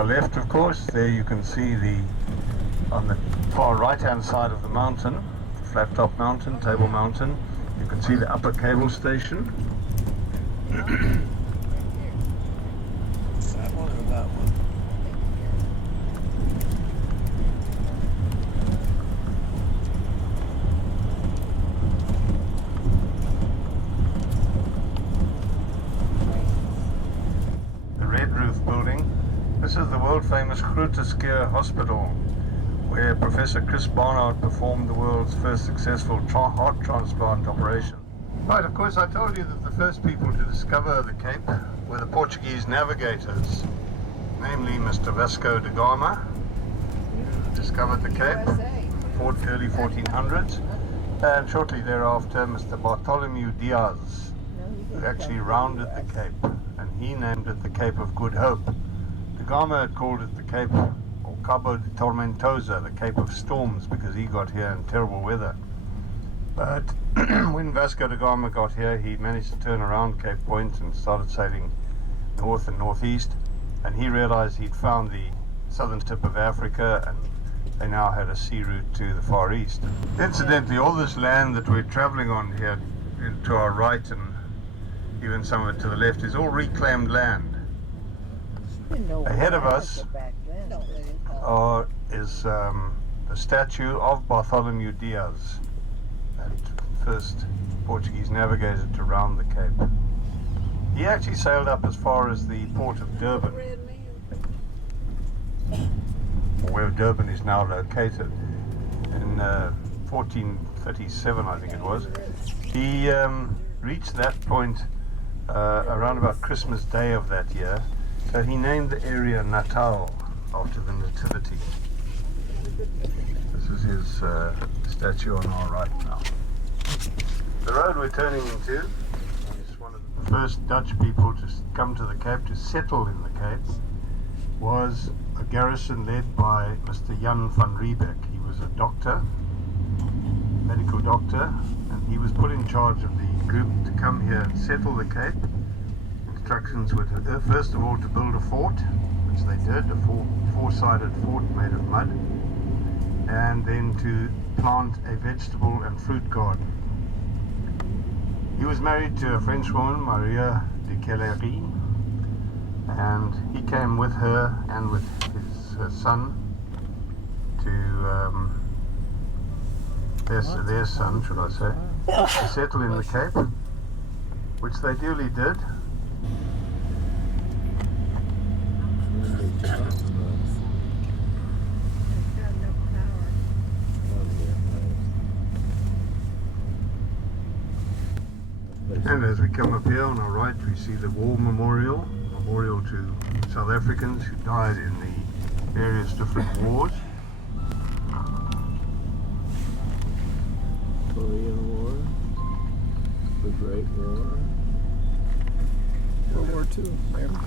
our left, of course, there you can see on the far right hand side of the mountain, Flat Top Mountain, Table Mountain, you can see the upper cable station. That one or that one? The Red Roof Building. This is the world famous Groote Hospital, where Professor Chris Barnard performed the world's first successful heart transplant operation. Right, of course I told you that the first people to discover the Cape were the Portuguese navigators, namely Mr. Vasco da Gama, who discovered the Cape in the early 1400s, and shortly thereafter Mr. Bartholomew Diaz, who actually rounded the Cape, and he named it the Cape of Good Hope. Da Gama had called it the Cape, or Cabo de Tormentosa, the Cape of Storms, because he got here in terrible weather. But when Vasco da Gama got here, he managed to turn around Cape Point and started sailing north and northeast, and he realized he'd found the southern tip of Africa, and they now had a sea route to the Far East. Incidentally, all this land that we're traveling on here, to our right and even some of it to the left, is all reclaimed land. Ahead of us is the statue of Bartholomew Diaz, that first Portuguese navigator to round the Cape. He actually sailed up as far as the port of Durban, where Durban is now located. In 1437, I think it was. He reached that point around about Christmas Day of that year, so he named the area Natal after the Nativity. This is his statue on our right now. The road we're turning into is one of the first Dutch people to come to the Cape, to settle in the Cape, was a garrison led by Mr. Jan van Riebeck. He was a doctor, medical doctor, and he was put in charge of the group to come here and settle the Cape. Instructions were to, first of all, to build a fort, which they did, a four-sided fort made of mud, and then to plant a vegetable and fruit garden. He was married to a French woman, Maria de Kellerie, and he came with her and with her son to their son, should I say, to settle in the Cape, which they duly did. And as we come up here on our right, we see the war memorial to South Africans who died in the various different wars. Korean War, the Great War, World War II, America.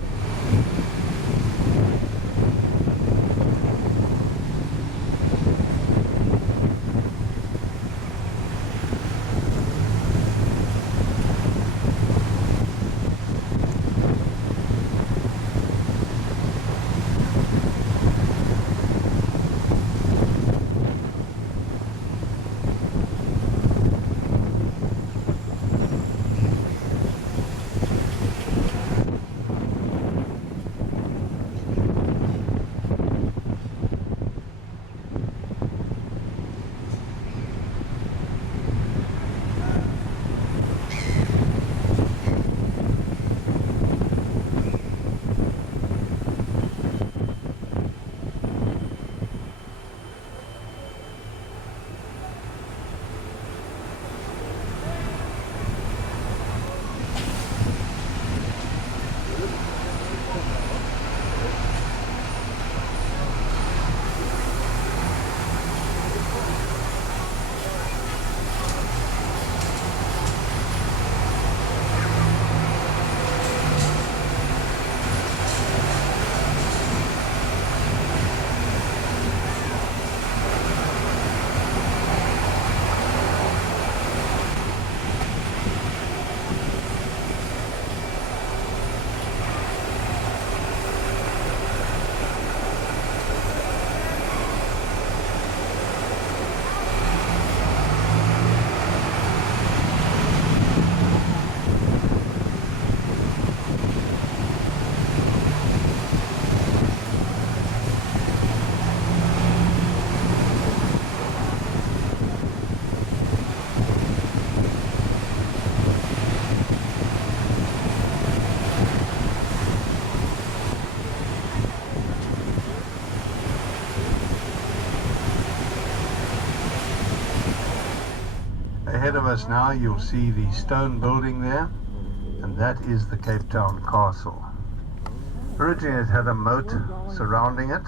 ahead of us now, you'll see the stone building there, and that is the Cape Town Castle. Originally it had a moat surrounding it.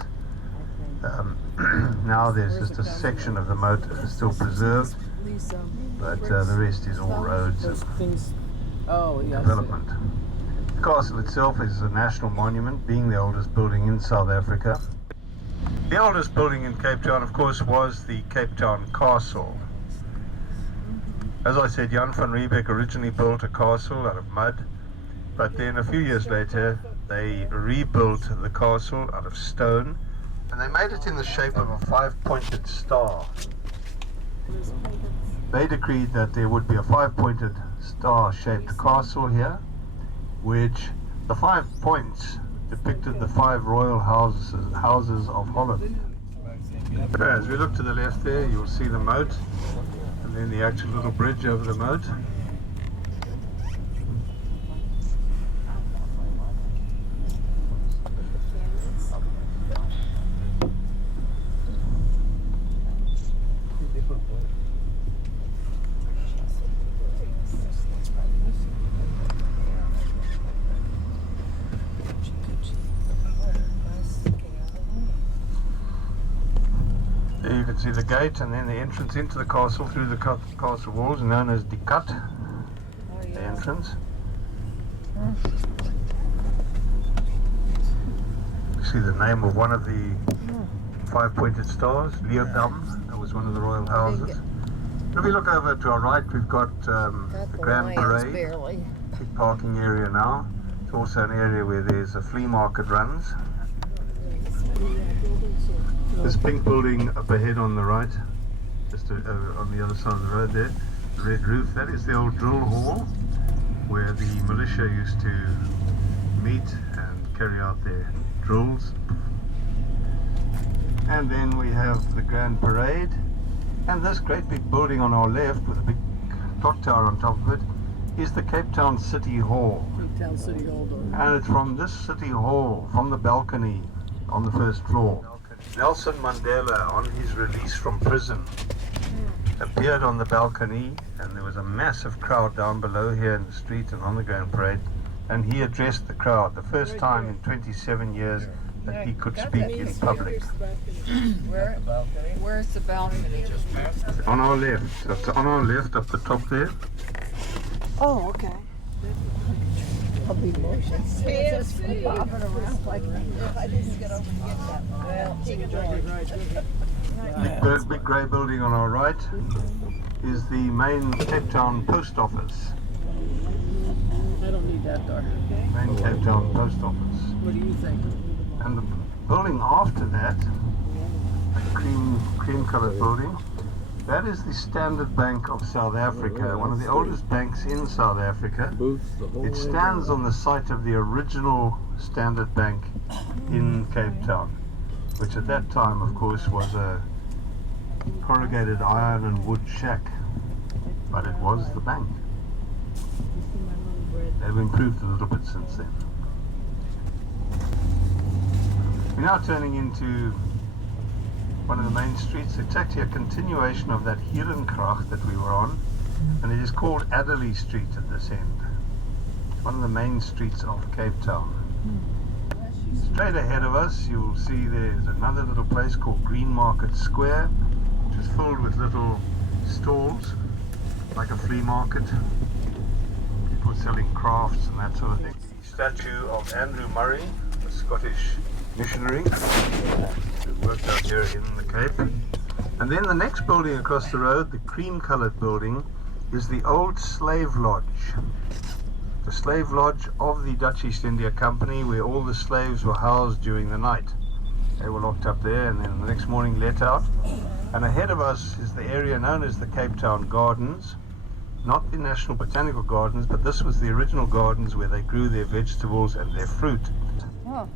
Now there's just a section of the moat that is still preserved, but the rest is all roads and development. The castle itself is a national monument, being the oldest building in South Africa. The oldest building in Cape Town, of course, was the Cape Town Castle. As I said, Jan van Riebeeck originally built a castle out of mud, but then a few years later they rebuilt the castle out of stone, and they made it in the shape of a five-pointed star. They decreed that there would be a five-pointed star-shaped castle here, which the 5 points depicted the 5 royal houses of Holland. As we look to the left there, you'll see the moat, and then the actual little bridge over the moat. There you can see the gate, and then the entrance into the castle through the castle walls, known as the cut, the entrance. You see the name of one of the 5-pointed stars, Leerdam. That was one of the royal houses. If we look over to our right, we've got the Grand Parade, big parking area now. It's also an area where there's a flea market runs. This pink building up ahead on the right, just on the other side of the road there, the red roof, that is the old drill hall where the militia used to meet and carry out their drills. And then we have the Grand Parade, and this great big building on our left with a big clock tower on top of it is the Cape Town City Hall. Cape Town City Hall. And it's from this City Hall, from the balcony on the first floor, Nelson Mandela, on his release from prison, appeared on the balcony, and there was a massive crowd down below here in the street and on the Grand Parade, and he addressed the crowd, the first time in 27 years that he could speak in public. Where's the balcony? On our left, up the top there. Oh, okay. I'll be emotions. Just bobbing around like I didn't get over to get that. The big grey building on our right is the main Cape Town post office. I don't need that door. Main Cape Town post office. What do you think? And the building after that, a cream coloured building, that is the Standard Bank of South Africa, one of the oldest banks in South Africa. It stands on the site of the original Standard Bank in Cape Town, which at that time, of course, was a corrugated iron and wood shack, but it was the bank. They've improved a little bit since then. We're now turning into one of the main streets. It's actually a continuation of that Herengracht that we were on, and it is called Adderley Street at this end. It's one of the main streets of Cape Town. Straight ahead of us you'll see there's another little place called Green Market Square, which is filled with little stalls like a flea market, people selling crafts and that sort of thing. The statue of Andrew Murray, a Scottish missionary who worked out here in the Cape. And then the next building across the road, the cream coloured building, is the old slave lodge. The slave lodge of the Dutch East India Company, where all the slaves were housed during the night. They were locked up there and then the next morning let out. And ahead of us is the area known as the Cape Town Gardens. Not the National Botanical Gardens, but this was the original gardens where they grew their vegetables and their fruit. Oh.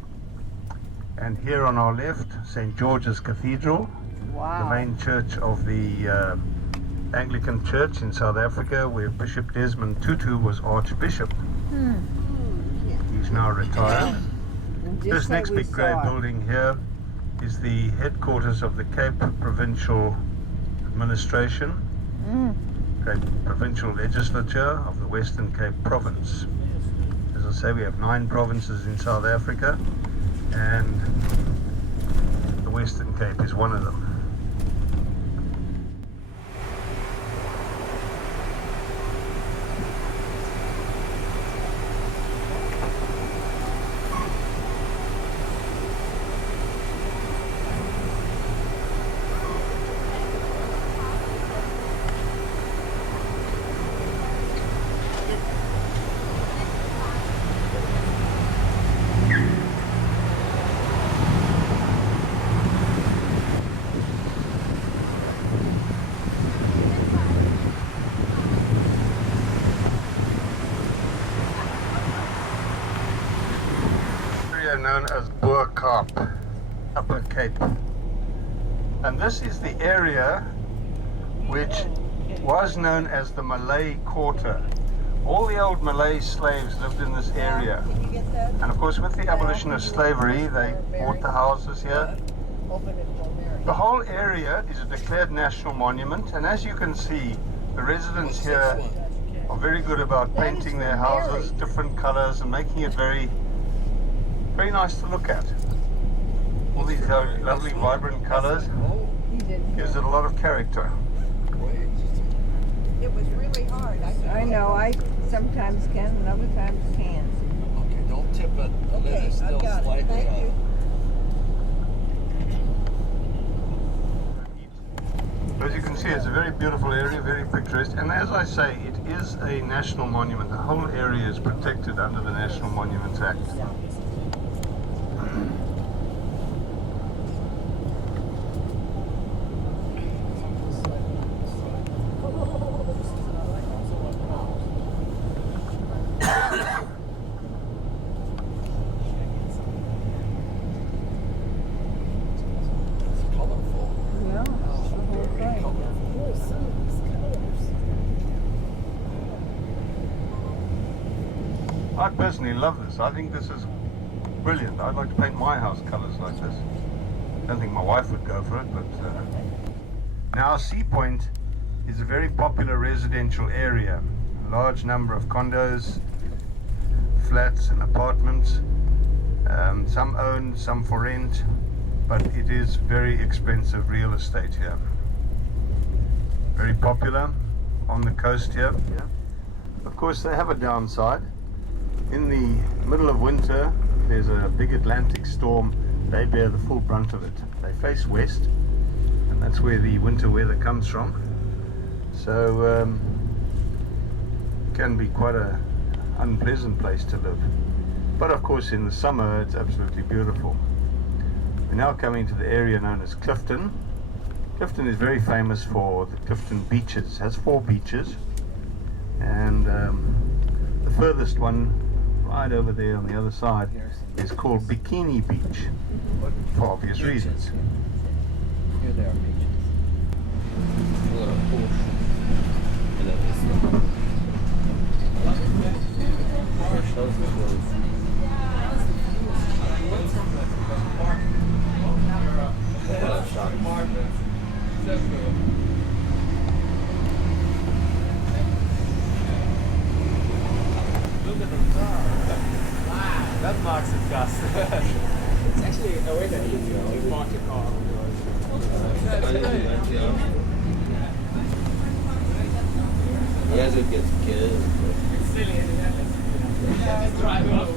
And here on our left, St. George's Cathedral, Wow. the main church of the Anglican Church in South Africa, where Bishop Desmond Tutu was Archbishop. He's now retired. This next big grey building here is the headquarters of the Cape Provincial Administration. Cape Provincial Legislature of the Western Cape Province. As I say, we have 9 provinces in South Africa, and the Western Cape is one of them. Known as Boer Kaap, Upper Cape, and this is the area which was known as the Malay Quarter. All the old Malay slaves lived in this area, and of course with the abolition of slavery they bought the houses here. The whole area is a declared national monument, and as you can see, the residents here are very good about painting their houses different colors and making it very nice to look at. All these lovely vibrant colors gives it a lot of character. It was really hard. I know, I sometimes can and other times can't. Okay, don't tip it. The lid is still slightly Thank you. As you can see, it's a very beautiful area, very picturesque, and as I say, it is a national monument. The whole area is protected under the National Monuments Act. I personally love this. I think this is brilliant. I'd like to paint my house colours like this. I don't think my wife would go for it, but now Sea Point is a very popular residential area. A large number of condos, flats and apartments, some owned, some for rent, but it is very expensive real estate here. Very popular on the coast here. Of course they have a downside. In the middle of winter, there's a big Atlantic storm. They bear the full brunt of it. They face west, and that's where the winter weather comes from. So it can be quite an unpleasant place to live. But of course in the summer it's absolutely beautiful. We're now coming to the area known as Clifton. Clifton is very famous for the Clifton beaches. It has 4 beaches, and the furthest one right over there on the other side is called Bikini Beach, for obvious reasons. Here there are beaches. A little Porsche. And then this one. Porsche, those are closed. That marks a dust. It's actually a way that you park your car. Yes, it gets killed. It's silly, drive off.